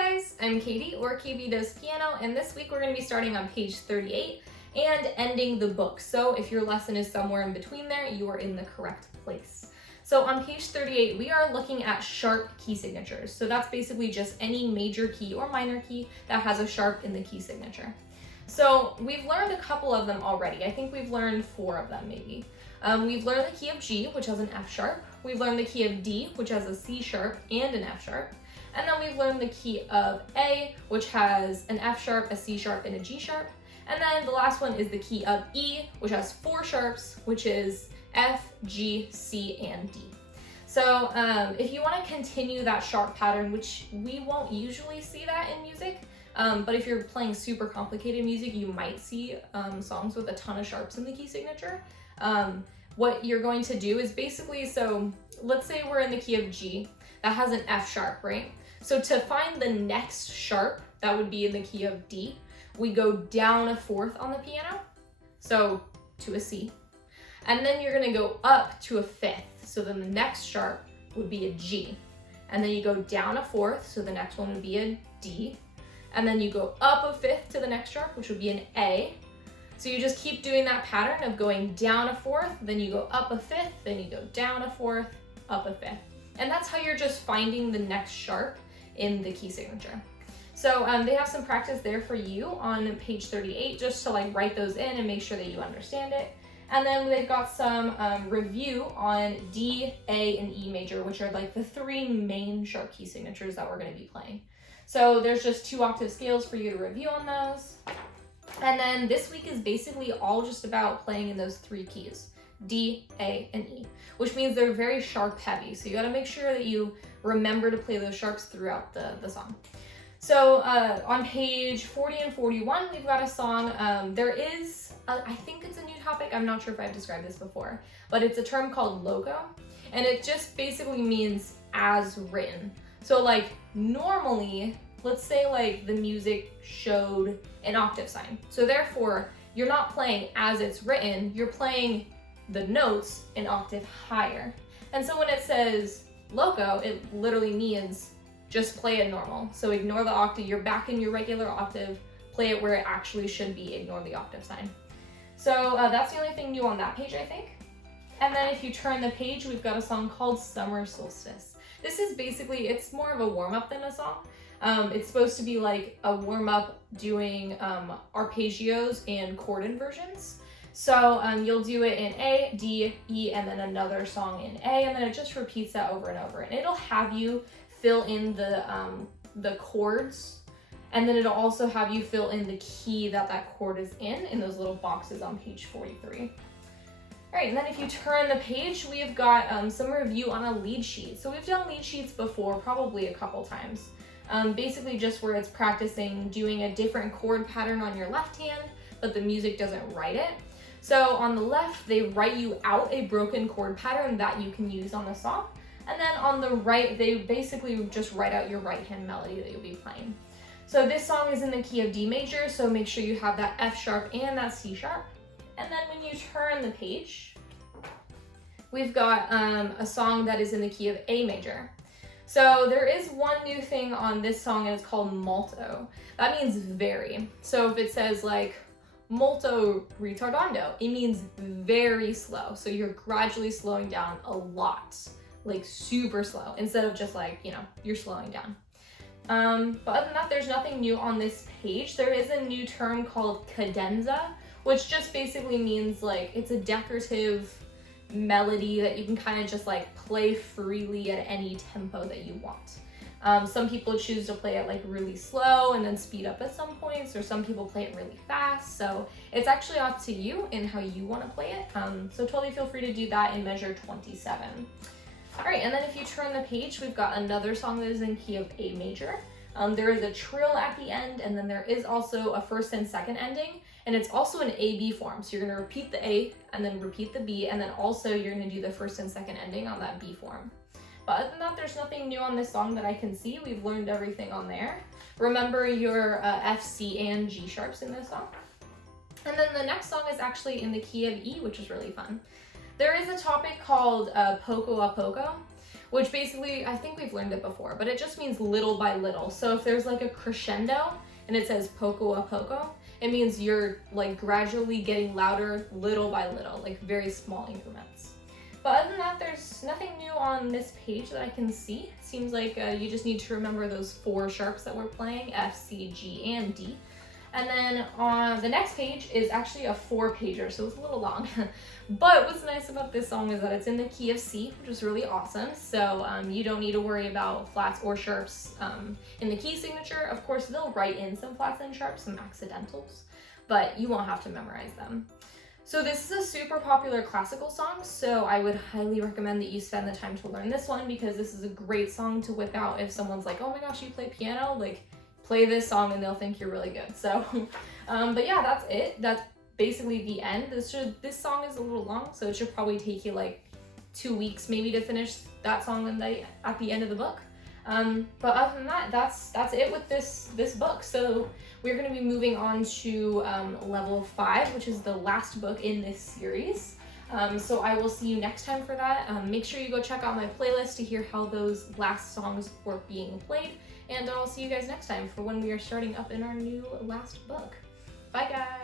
Hi guys, I'm Katie, or KB Does Piano, and this week we're going to be starting on page 38 and ending the book. So if your lesson is somewhere in between there, you are in the correct place. So on page 38, we are looking at sharp key signatures. So that's basically just any major key or minor key that has a sharp in the key signature. So we've learned a couple of them already. I think we've learned 4 of them maybe. We've learned the key of G, which has an F sharp. We've learned the key of D, which has a C sharp and an F sharp. And then we've learned the key of A, which has an F sharp, a C sharp, and a G sharp. And then the last one is the key of E, which has 4 sharps, which is F, G, C, and D. So if you want to continue that sharp pattern, which we won't usually see that in music, but if you're playing super complicated music, you might see songs with a ton of sharps in the key signature. What you're going to do is basically, so let's say we're in the key of G, that has an F sharp, right? So to find the next sharp, that would be in the key of D, we go down a 4th on the piano, so to a C. And then you're gonna go up to a 5th, so then the next sharp would be a G. And then you go down a 4th, so the next one would be a D. And then you go up a 5th to the next sharp, which would be an A. So you just keep doing that pattern of going down a 4th, then you go up a 5th, then you go down a 4th, up a 5th. And that's how you're just finding the next sharp in the key signature. So they have some practice there for you on page 38, just to like write those in and make sure that you understand it. And then they've got some review on D, A, and E major, which are like the 3 main sharp key signatures that we're going to be playing. So there's just 2 octave scales for you to review on those. And then this week is basically all just about playing in those 3 keys, D, A, and E, which means they're very sharp heavy. So you got to make sure that you remember to play those sharps throughout the song. So on page 40 and 41, we've got a song. There is, I think it's a new topic. I'm not sure if I've described this before, but it's a term called loco. And it just basically means as written. So like normally, let's say like the music showed an octave sign. So therefore, you're not playing as it's written, you're playing the notes an octave higher. And so when it says loco, it literally means just play it normal. So ignore the octave, you're back in your regular octave, play it where it actually should be, ignore the octave sign. So that's the only thing new on that page, I think. And then if you turn the page, we've got a song called Summer Solstice. This is basically, it's more of a warm-up than a song. It's supposed to be like a warm-up doing arpeggios and chord inversions. So you'll do it in A, D, E, and then another song in A, and then it just repeats that over and over. And it'll have you fill in the chords, and then it'll also have you fill in the key that that chord is in those little boxes on page 43. All right, and then if you turn the page, we've got some review on a lead sheet. So we've done lead sheets before, probably a couple times. Basically just where it's practicing doing a different chord pattern on your left hand, but the music doesn't write it. So on the left, they write you out a broken chord pattern that you can use on the song. And then on the right, they basically just write out your right hand melody that you'll be playing. So this song is in the key of D major, so make sure you have that F sharp and that C sharp. And then when you turn the page, we've got a song that is in the key of A major. So there is one new thing on this song, and it's called molto. That means very. So if it says like molto ritardando, it means very slow. So you're gradually slowing down a lot, like super slow, instead of just like, you know, you're slowing down. But other than that, there's nothing new on this page. There is a new term called cadenza, which just basically means like it's a decorative melody that you can kind of just like play freely at any tempo that you want. Some people choose to play it like really slow and then speed up at some points, or some people play it really fast. So it's actually up to you in how you want to play it. So totally feel free to do that in measure 27. All right, and then if you turn the page, we've got another song that is in key of A major. There is a trill at the end, and then there is also a first and second ending, and it's also an A-B form. So you're gonna repeat the A and then repeat the B, and then also you're gonna do the first and second ending on that B form. But other than that, there's nothing new on this song that I can see. We've learned everything on there. Remember your F, C, and G sharps in this song. And then the next song is actually in the key of E, which is really fun. There is a topic called Polka Polka, which basically, I think we've learned it before, but it just means little by little. So if there's like a crescendo and it says poco a poco, it means you're like gradually getting louder little by little, like very small increments. But other than that, there's nothing new on this page that I can see. Seems like you just need to remember those 4 sharps that we're playing, F, C, G, and D. And then on the next page is actually a 4-pager, so it's a little long. But what's nice about this song is that it's in the key of C, which is really awesome. So you don't need to worry about flats or sharps in the key signature. Of course, they'll write in some flats and sharps, some accidentals, but you won't have to memorize them. So this is a super popular classical song, so I would highly recommend that you spend the time to learn this one, because this is a great song to whip out if someone's like, oh my gosh, you play piano? Like, play this song and they'll think you're really good. So, but yeah, that's it. That's basically the end. This song is a little long, so it should probably take you like 2 weeks maybe to finish that song at the end of the book. But other than that, that's it with this book. So we're going to be moving on to level 5, which is the last book in this series. So I will see you next time for that. Make sure you go check out my playlist to hear how those last songs were being played. And I'll see you guys next time for when we are starting up in our new last book. Bye guys!